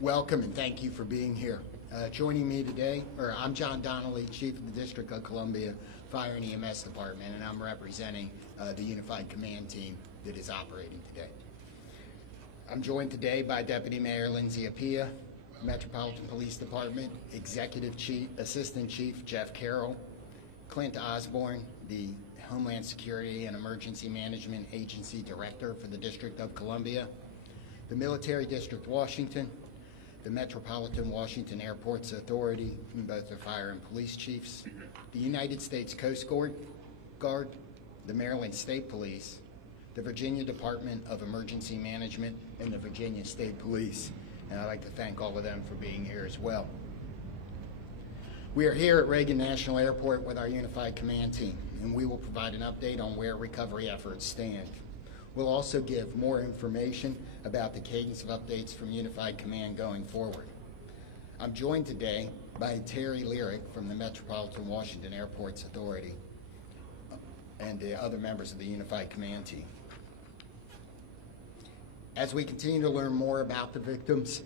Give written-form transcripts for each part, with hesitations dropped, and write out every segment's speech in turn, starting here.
Welcome and thank you for being here. Joining me today, I'm John Donnelly, Chief of the District of Columbia Fire and EMS Department, and I'm representing the Unified Command Team that is operating today. I'm joined today by Deputy Mayor Lindsay Appiah, Metropolitan Police Department Assistant Chief Jeff Carroll, Clint Osborne, the Homeland Security and Emergency Management Agency Director for the District of Columbia, the Military District Washington, the Metropolitan Washington Airports Authority, and both the fire and police chiefs, the United States Coast Guard, the Maryland State Police, the Virginia Department of Emergency Management, and the Virginia State Police. And I'd like to thank all of them for being here as well. We are here at Reagan National Airport with our Unified Command Team, and we will provide an update on where recovery efforts stand. We'll also give more information about the cadence of updates from Unified Command going forward. I'm joined today by Terry Lyric from the Metropolitan Washington Airports Authority and the other members of the Unified Command Team. As we continue to learn more about the victims,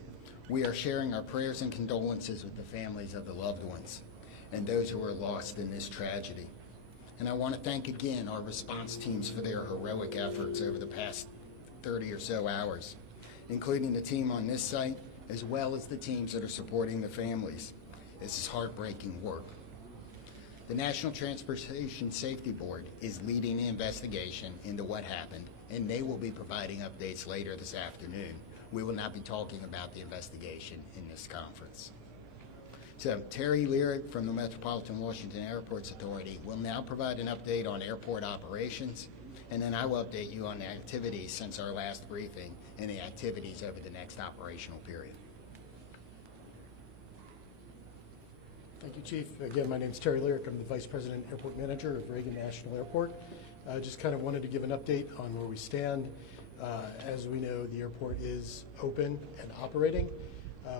we are sharing our prayers and condolences with the families of the loved ones and those who were lost in this tragedy. And I want to thank again our response teams for their heroic efforts over the past 30 or so hours, including the team on this site, as well as the teams that are supporting the families. This is heartbreaking work. The National Transportation Safety Board is leading the investigation into what happened, and they will be providing updates later this afternoon. We will not be talking about the investigation in this conference. So Terry Lyric from the Metropolitan Washington Airports Authority will now provide an update on airport operations, and then I will update you on the activities since our last briefing and the activities over the next operational period. Thank you, Chief. Again, my name is Terry Lyric. I'm the Vice President Airport Manager of Reagan National Airport. Just kind of wanted to give an update on where we stand. As we know, the airport is open and operating.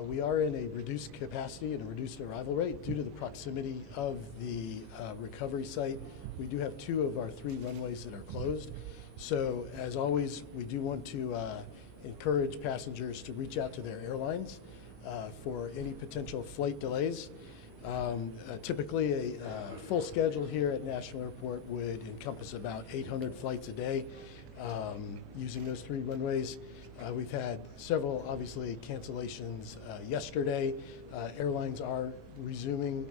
We are in a reduced capacity and a reduced arrival rate due to the proximity of the recovery site. We do have 2 of our 3 runways that are closed. So as always, we do want to encourage passengers to reach out to their airlines for any potential flight delays. Typically a full schedule here at National Airport would encompass about 800 flights a day using those 3 runways. We've had several, obviously, cancellations yesterday. Airlines are resuming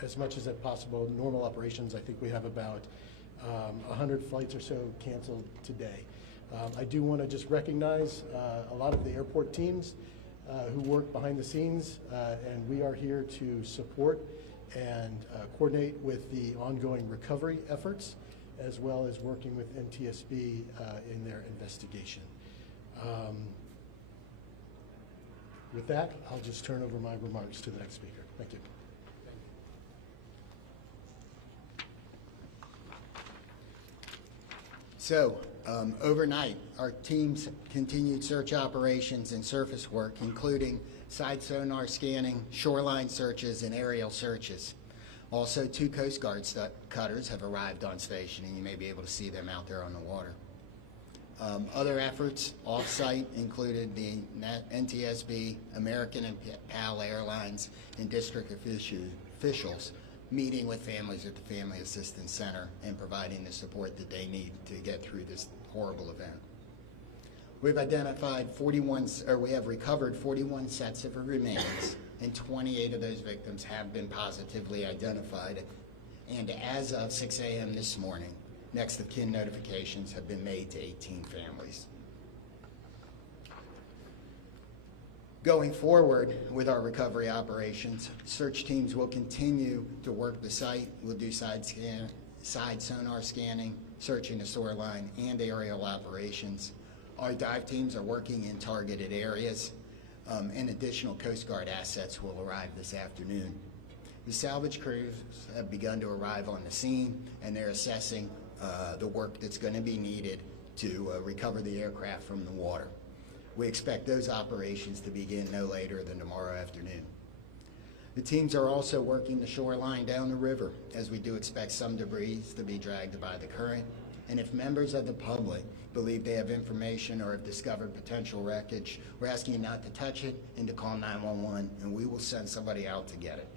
as much as possible normal operations. I think we have about 100 flights or so canceled today. I do want to just recognize a lot of the airport teams who work behind the scenes, and we are here to support and coordinate with the ongoing recovery efforts, as well as working with NTSB in their investigation. With that, I'll just turn over my remarks to the next speaker. Thank you. So, overnight, our teams continued search operations and surface work, including side sonar scanning, shoreline searches, and aerial searches. Also, 2 Coast Guard cutters have arrived on station, and you may be able to see them out there on the water. Other efforts off-site included the NTSB, American and PAL Airlines, and district officials meeting with families at the Family Assistance Center and providing the support that they need to get through this horrible event. We have recovered 41 sets of remains, and 28 of those victims have been positively identified. And as of 6 a.m. this morning, next of kin notifications have been made to 18 families. Going forward with our recovery operations, search teams will continue to work the site. We'll do side sonar scanning, searching the shoreline, and aerial operations. Our dive teams are working in targeted areas, and additional Coast Guard assets will arrive this afternoon. The salvage crews have begun to arrive on the scene, and they're assessing the work that's going to be needed to recover the aircraft from the water. We expect those operations to begin no later than tomorrow afternoon. The teams are also working the shoreline down the river, as we do expect some debris to be dragged by the current, And if members of the public believe they have information or have discovered potential wreckage, we're asking you not to touch it and to call 911, and we will send somebody out to get it.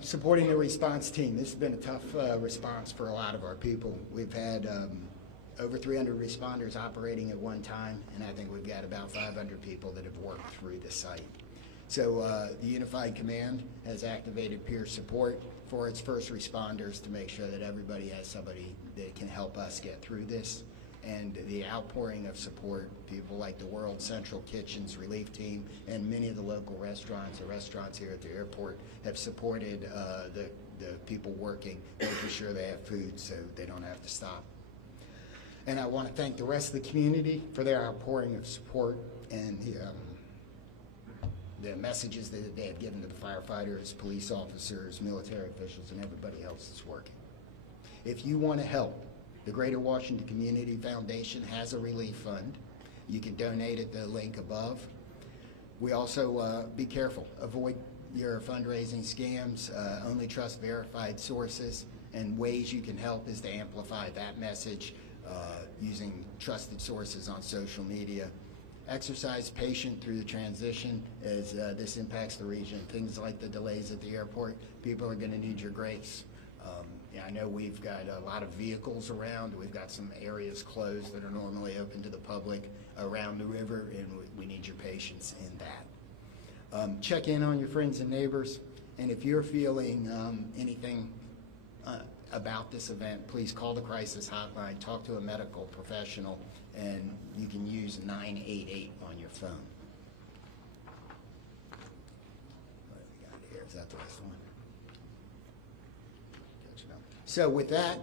Supporting the response team. This has been a tough response for a lot of our people. We've had over 300 responders operating at one time, and I think we've got about 500 people that have worked through the site. So the Unified Command has activated peer support for its first responders to make sure that everybody has somebody that can help us get through this. And the outpouring of support, people like the World Central Kitchens relief team and many of the local restaurants here at the airport have supported the people working, making sure they have food so they don't have to stop. And I want to thank the rest of the community for their outpouring of support and the messages that they have given to the firefighters, police officers, military officials, and everybody else that's working. If you want to help, the Greater Washington Community Foundation has a relief fund. You can donate at the link above. We also, be careful, avoid your fundraising scams, only trust verified sources, and ways you can help is to amplify that message using trusted sources on social media. Exercise patience through the transition as this impacts the region. Things like the delays at the airport, people are going to need your grace. Yeah, I know we've got a lot of vehicles around. We've got some areas closed that are normally open to the public around the river, and we need your patience in that. Check in on your friends and neighbors, and if you're feeling anything about this event, please call the crisis hotline, talk to a medical professional, and you can use 988 on your phone. What have we got here? Is that the last one? So with that,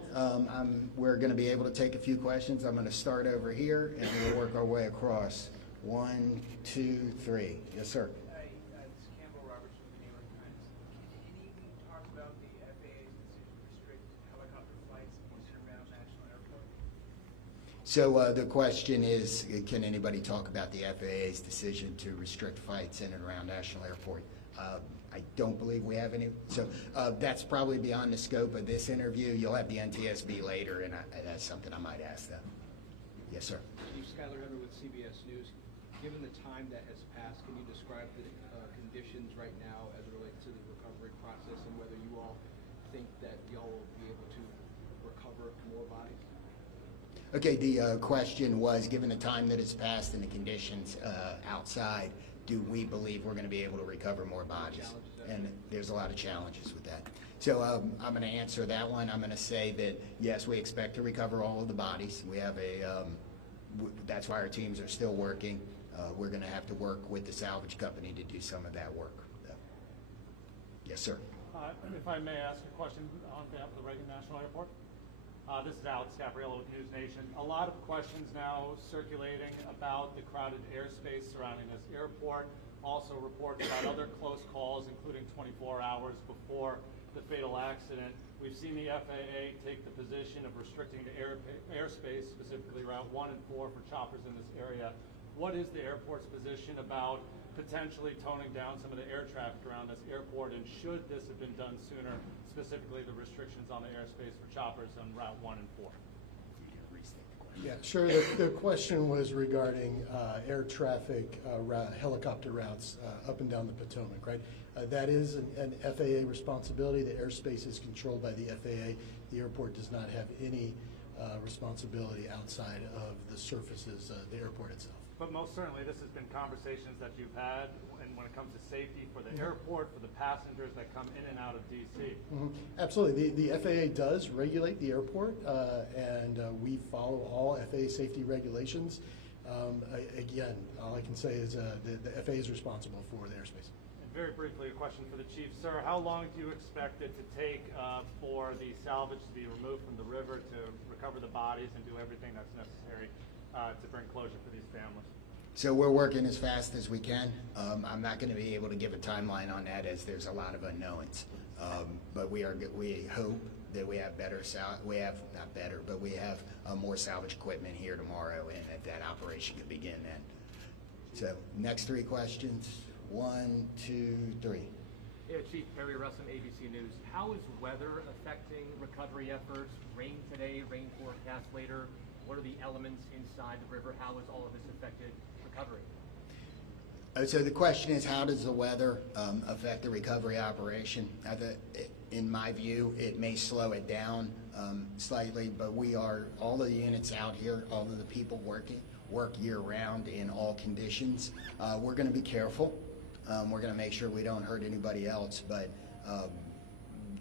we're going to be able to take a few questions. I'm going to start over here, and we'll work our way across. 1, 2, 3. Yes, sir. Hi, this is Campbell Roberts from the New York Times. Can you talk about the FAA's decision to restrict helicopter flights in and around National Airport? So the question is, can anybody talk about the FAA's decision to restrict flights in and around National Airport? I don't believe we have any. So that's probably beyond the scope of this interview. You'll have the NTSB later, and that's something I might ask them. Yes, sir. Chief Skylar Hubbard with CBS News. Given the time that has passed, can you describe the conditions right now as it relates to the recovery process and whether you all think that y'all will be able to recover more bodies? Okay, the question was, given the time that has passed and the conditions outside, do we believe we're going to be able to recover more bodies? And there's a lot of challenges with that. So I'm going to answer that one. I'm going to say that, yes, we expect to recover all of the bodies. We have that's why our teams are still working. We're going to have to work with the salvage company to do some of that work. Yes, sir. If I may ask a question on behalf of the Reagan National Airport. This is Alex Gabriello with News Nation. A lot of questions now circulating about the crowded airspace surrounding this airport. Also reports about other close calls, including 24 hours before the fatal accident. We've seen the FAA take the position of restricting the airspace, specifically Route 1 and 4 for choppers in this area. What is the airport's position about potentially toning down some of the air traffic around this airport, and should this have been done sooner, specifically the restrictions on the airspace for choppers on Route 1 and 4? Yeah, sure. The question was regarding air traffic, helicopter routes up and down the Potomac, right? That is an FAA responsibility. The airspace is controlled by the FAA. The airport does not have any responsibility outside of the surfaces, the airport itself. But most certainly, this has been conversations that you've had, and when it comes to safety for the airport, for the passengers that come in and out of D.C. Absolutely. The FAA does regulate the airport, and we follow all FAA safety regulations. Again, all I can say is the FAA is responsible for the airspace. And very briefly, a question for the chief. Sir, how long do you expect it to take for the salvage to be removed from the river to recover the bodies and do everything that's necessary to bring closure for these families? So we're working as fast as we can. I'm not going to be able to give a timeline on that as there's a lot of unknowns. But we hope that we have we have more salvage equipment here tomorrow, and that operation can begin then. So next three questions. 1, 2, 3. Chief Perry Russell, ABC News. How is weather affecting recovery efforts? Rain today, rain forecast later. What are the elements inside the river? How has all of this affected recovery? So the question is, how does the weather affect the recovery operation? In my view, it may slow it down slightly, but all of the units out here, all of the people work year-round in all conditions. We're going to be careful. We're going to make sure we don't hurt anybody else, but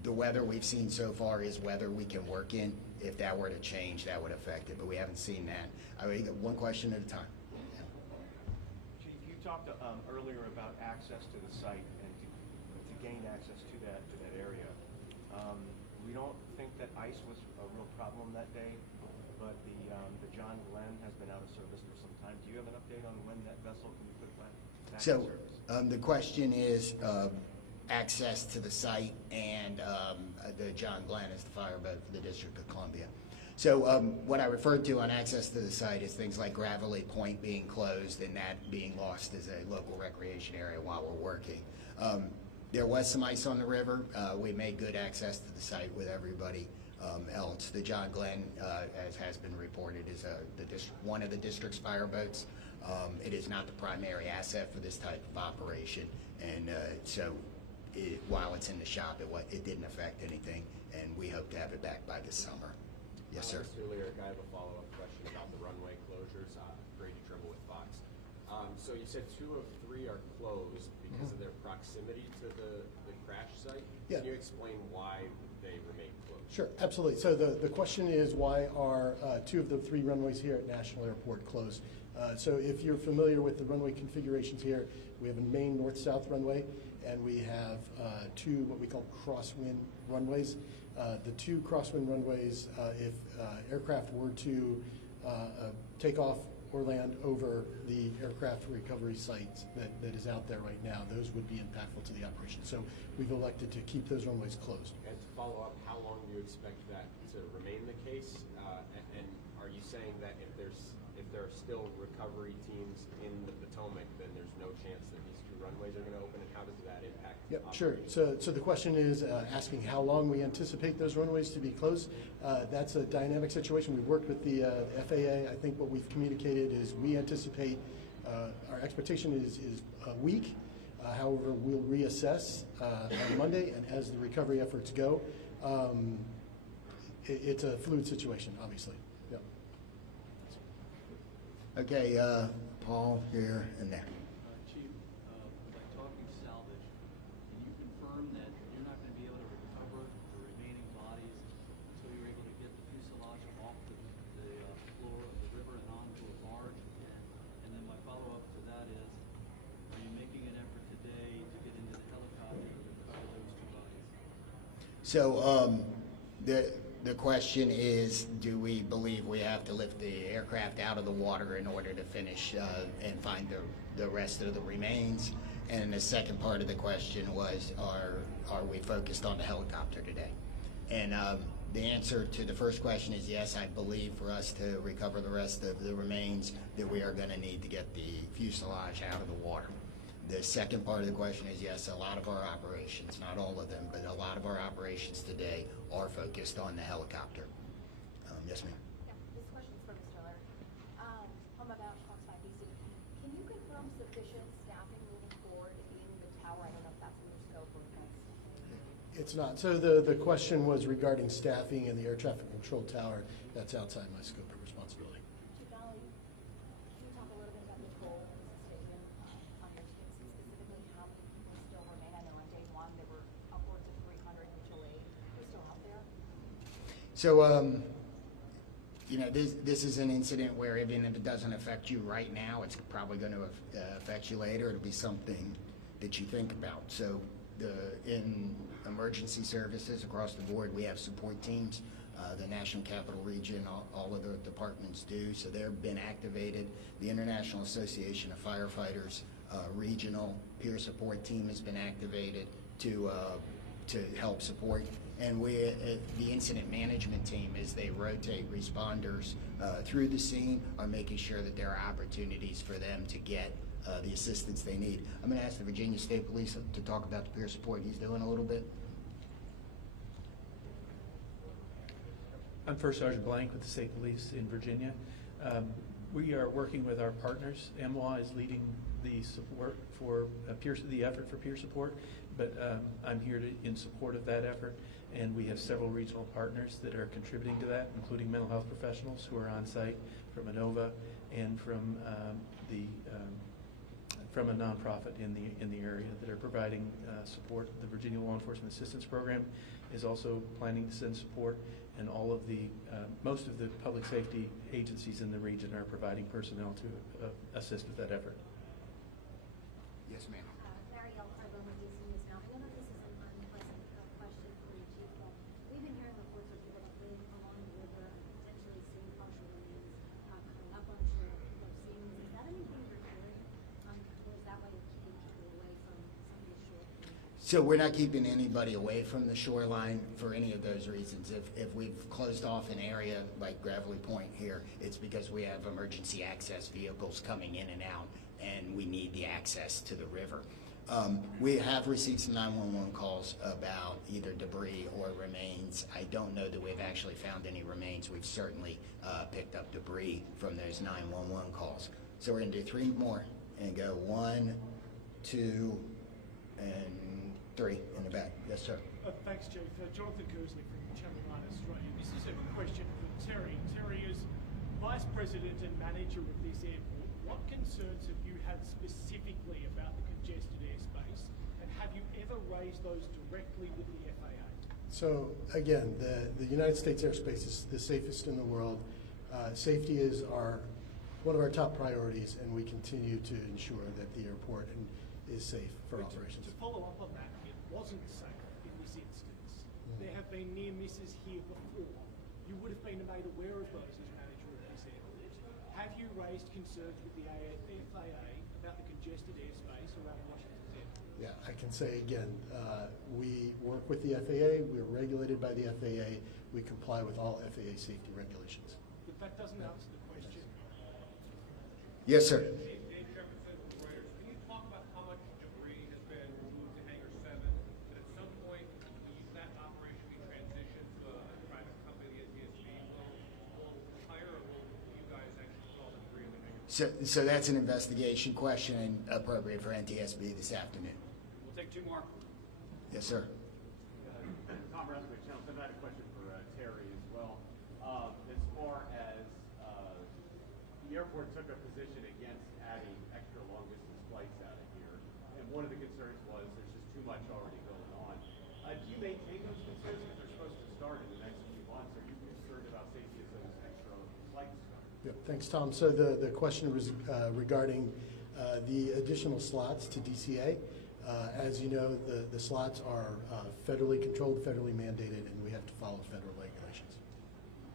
the weather we've seen so far is weather we can work in. If that were to change, that would affect it, but we haven't seen that. I mean, one question at a time. Chief, you talked earlier about access to the site and to gain access to that area. We don't think that ice was a real problem that day, but the John Glenn has been out of service for some time. Do you have an update on when that vessel can be put back in service? The question is access to the site, and the John Glenn is the fireboat for the District of Columbia. So what I referred to on access to the site is things like Gravelly Point being closed and that being lost as a local recreation area while we're working. There was some ice on the river. We made good access to the site with everybody else. The John Glenn, as has been reported, is one of the district's fireboats. It is not the primary asset for this type of operation, and while it's in the shop, it didn't affect anything, and we hope to have it back by this summer. Yes, sir. Mr. Lyric, I have a follow-up question about the runway closures. Grady Trimble with Fox. So you said 2 of 3 are closed because of their proximity to the crash site. Yeah. Can you explain why they remain closed? Sure, absolutely. So the question is, why are 2 of the 3 runways here at National Airport closed? So if you're familiar with the runway configurations here, we have a main north-south runway, and we have 2 what we call crosswind runways. The 2 crosswind runways, if aircraft were to take off or land over the aircraft recovery site that is out there right now, those would be impactful to the operation. So we've elected to keep those runways closed. And to follow up, how long do you expect that to remain the case? And are you saying that if there are still recovery teams in the Potomac, then there's no chance that these 2 runways are going to open, and how does that impact? Yep, sure. So the question is asking how long we anticipate those runways to be closed. That's a dynamic situation. We've worked with the FAA. I think what we've communicated is we anticipate, our expectation is a week. However, we'll reassess on Monday, and as the recovery efforts go, it's a fluid situation, obviously. Yep. Okay, Paul here and there. Chief, by talking salvage, can you confirm that you're not going to be able to recover the remaining bodies until you're able to get the fuselage off the floor of the river and onto a barge? And then my follow-up to that is, are you making an effort today to get into the helicopter to recover those 2 bodies? So the question is, do we believe we have to lift the aircraft out of the water in order to finish and find the rest of the remains? And the second part of the question was, are we focused on the helicopter today? And the answer to the first question is yes. I believe for us to recover the rest of the remains that we are going to need to get the fuselage out of the water. The second part of the question is yes, a lot of our operations, not all of them, but a lot of our operations today are focused on the helicopter. Yes, ma'am. Yeah, this question is for Mr. Lyric. I'm about Fox 5 BC. Can you confirm sufficient staffing moving forward in the tower? I don't know if that's in your scope or if that's... It's not. So the question was regarding staffing in the air traffic control tower. That's outside my scope of responsibility. Chief Donnelly, can you talk a little bit about the goal of this stadium on your teams, and specifically how many people still remain? I know on day 1 there were upwards of 300 mutual aid. Who's still out there? So, you know, this is an incident where even if it doesn't affect you right now, it's probably going to affect you later. It'll be something that you think about. So in emergency services across the board, we have support teams. The National Capital Region, all of the departments do. So they've been activated. The International Association of Firefighters regional peer support team has been activated to help support. And the incident management team, as they rotate responders through the scene, are making sure that there are opportunities for them to get the assistance they need. I'm going to ask the Virginia State Police to talk about the peer support he's doing a little bit. I'm First Sergeant Blank with the State Police in Virginia. We are working with our partners. MWA is leading the support for the effort for peer support, but I'm here in support of that effort, and we have several regional partners that are contributing to that, including mental health professionals who are on site from ANOVA and from a nonprofit in the area that are providing support. The Virginia Law Enforcement Assistance Program is also planning to send support, and all of most of the public safety agencies in the region are providing personnel to assist with that effort. Yes, ma'am. Larry Elkhart with DC News Now. I know that this is an unpleasant question for you, Chief, but we've been hearing reports of people that live along the river and potentially seeing partial remains coming up on shore. People are seeing this. Is that anything you're hearing? Or is that why you're keeping people away from some of these shore communities? So we're not keeping anybody away from the shoreline for any of those reasons. If we've closed off an area like Gravelly Point here, it's because we have emergency access vehicles coming in and out, and we need the access to the river. We have received some 911 calls about either debris or remains. I don't know that we've actually found any remains. We've certainly picked up debris from those 911 calls. So we're going to do 3 more and go 1, 2, and 3 in the back. Yes, sir. Thanks, Chief. Jonathan Kersley from Channel 9 Australia. This is a question for Terry. Terry, as Vice President and Manager of this airport, what concerns have you had specifically about the congested airspace, and have you ever raised those directly with the FAA? So again, the United States airspace is the safest in the world. Safety is one of our top priorities, and we continue to ensure that the airport is safe for operations. To follow up on that, it wasn't safe in this instance. There have been near misses here before. You would have been made aware of those as manager of this airport. Have you raised concerns with the FAA about the congested airspace around Washington's airport? Yeah, I can say again, we work with the FAA, we're regulated by the FAA, we comply with all FAA safety regulations. But that doesn't answer the question. Yes, sir. Can you talk about how much debris has been removed to Hangar 7? And at some point, will that operation be transitioned to a private company, the NTSB? Will hire, or will you guys actually put all the debris in the hangar? So that's an investigation question appropriate for NTSB this afternoon. We'll take 2 more. Yes, sir. Tom Rasmussen, Channel 7. I had a question for Terry as well. As far as the airport took a position against adding extra long-distance flights out of here, and one of the concerns was there's just too much already going on. Do you maintain those concerns because they're supposed to start in the next few months? Are you concerned about safety as those extra flights start? Yep, thanks, Tom. So the question was regarding the additional slots to DCA. As you know, the slots are federally controlled, federally mandated, and we have to follow federal regulations.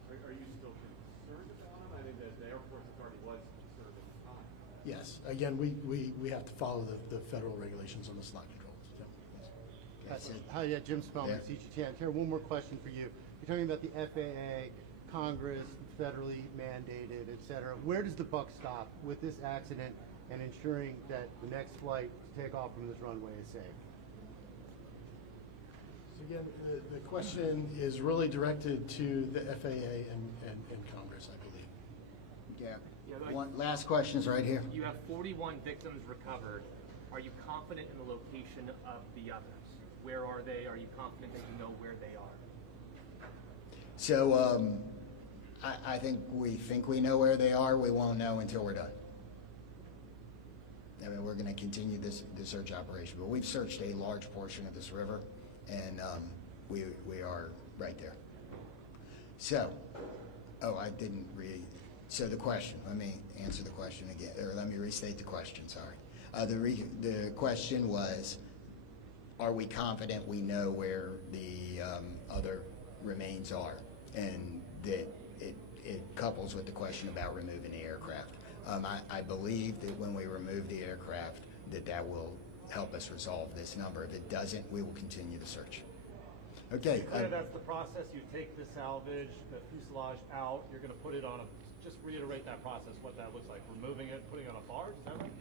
Are you still concerned about them? I mean, the airport authority was concerned at the time. Yes. Again, we have to follow the federal regulations on the slot controls. So, yes. That's it. Hi, Jim Spellman, Yeah. CGTN. Here, one more question for you. You're talking about the FAA, Congress, federally mandated, et cetera. Where does the buck stop with this accident and ensuring that the next flight to take off from this runway is safe? So again, the question is really directed to the FAA and Congress, I believe. Yeah. Yeah, One last question is right here. You have 41 victims recovered. Are you confident in the location of the others? Where are they? Are you confident that you know where they are? So I think we know where they are. We won't know until we're done. I mean, we're going to continue the search operation, but we've searched a large portion of this river, and we are right there. So, I didn't read. So the question. Let me answer the question again, or let me restate the question. Sorry. The question was, are we confident we know where the other remains are, and that it couples with the question about removing the aircraft. I believe that when we remove the aircraft, that will help us resolve this number. If it doesn't, we will continue the search. Okay. That's the process. You take the salvage, the fuselage out. You're going to put it on just reiterate that process, what that looks like. Removing it, putting it on a barge. Is that right?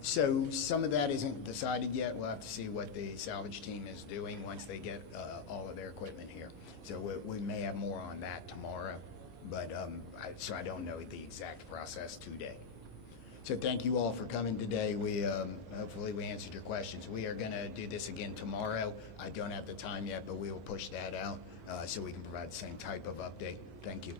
So some of that isn't decided yet. We'll have to see what the salvage team is doing once they get all of their equipment here. So we may have more on that tomorrow, but so I don't know the exact process today. So thank you all for coming today. We hopefully we answered your questions. We are going to do this again tomorrow. I don't have the time yet, but we will push that out so we can provide the same type of update. Thank you.